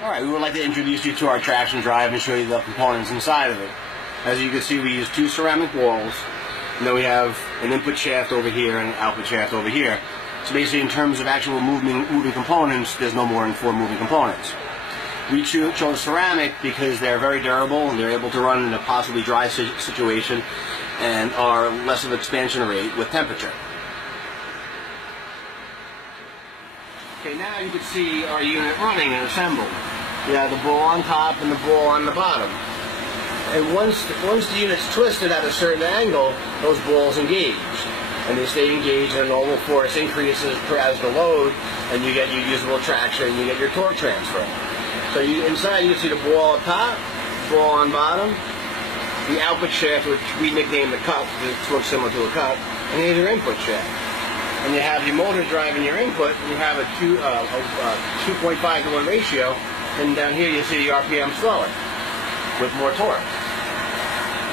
Alright, we would like to introduce you to our traction drive and show you the components inside of it. As you can see, we use 2 ceramic walls, and then we have an input shaft over here and an output shaft over here. So basically, in terms of actual moving components, there's no more than 4 moving components. We chose ceramic because they're very durable and they're able to run in a possibly dry situation and are less of an expansion rate with temperature. Okay, now you can see our unit running and assembled. We have the ball on top and the ball on the bottom. And once the unit's twisted at a certain angle, those balls engage. And they stay engaged, and normal force increases as the load, and you get your usable traction, you get your torque transfer. So inside you can see the ball on top, ball on bottom, the output shaft, which we nicknamed the cup because it looks similar to a cup, and here's your input shaft. And you have your motor driving your input, and you have a 2.5 to 1 ratio, and down here you see the RPM slower with more torque.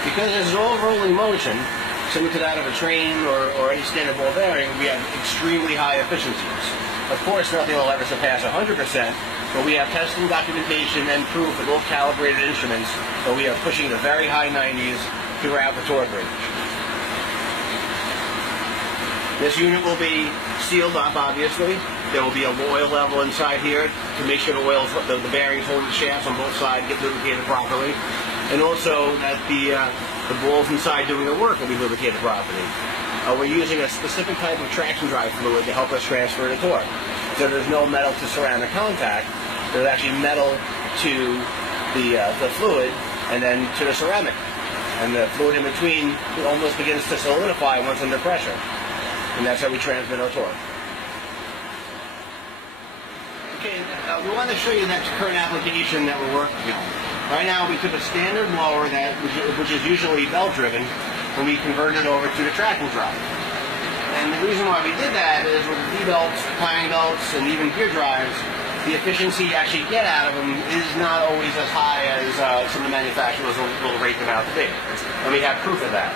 Because this is all rolling motion, similar to that of a train or any standard ball bearing, we have extremely high efficiencies. Of course, nothing will ever surpass 100%, but we have testing, documentation, and proof with all calibrated instruments that we are pushing the very high 90s throughout the torque range. This unit will be sealed up, obviously. There will be a oil level inside here to make sure the bearings holding the shafts on both sides get lubricated properly. And also that the balls inside doing the work will be lubricated properly. We're using a specific type of traction drive fluid to help us transfer the torque. So there's no metal to ceramic contact. There's actually metal to the fluid and then to the ceramic. And the fluid in between almost begins to solidify once under pressure. And that's how we transmit our torque. Okay, we want to show you that current application that we're working on. Right now we took a standard blower which is usually belt driven, and we converted it over to the traction drive. And the reason why we did that is with the V-belts, timing belts, and even gear drives, the efficiency you actually get out of them is not always as high as some of the manufacturers will rate them out to be. And we have proof of that.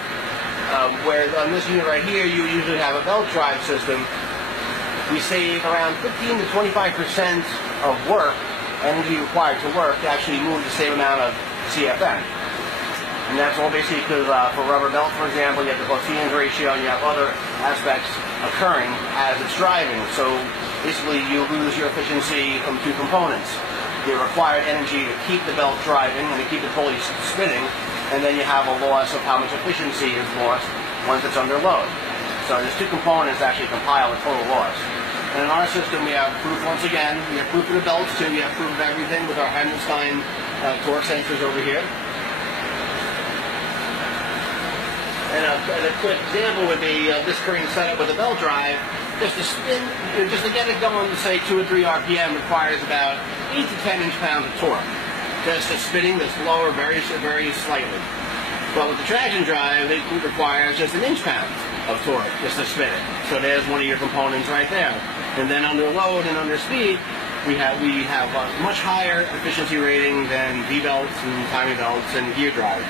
Whereas on this unit right here, you usually have a belt drive system. We save around 15 to 25% of work, energy required to work, to actually move the same amount of CFM. And that's all basically because for rubber belt, for example, you have the Poisson's ratio and you have other aspects occurring as it's driving. So basically you lose your efficiency from 2 components. The required energy to keep the belt driving and to keep the pulley spinning, and then you have a loss of how much efficiency is lost once it's under load. So there's 2 components that actually compile the total loss. And in our system we have proof once again. We have proof of the belts too. We have proof of everything with our Hammerstein torque sensors over here. And a quick example would be this current setup with a belt drive. Just to spin, just to get it going, say 2 or 3 RPM requires about 8 to 10 inch-pounds of torque. Just the spinning that's lower very slightly. But with the traction drive, it requires just an inch-pound of torque just to spin it. So there's one of your components right there. And then under load and under speed, we have a much higher efficiency rating than V-belts and timing belts and gear drive.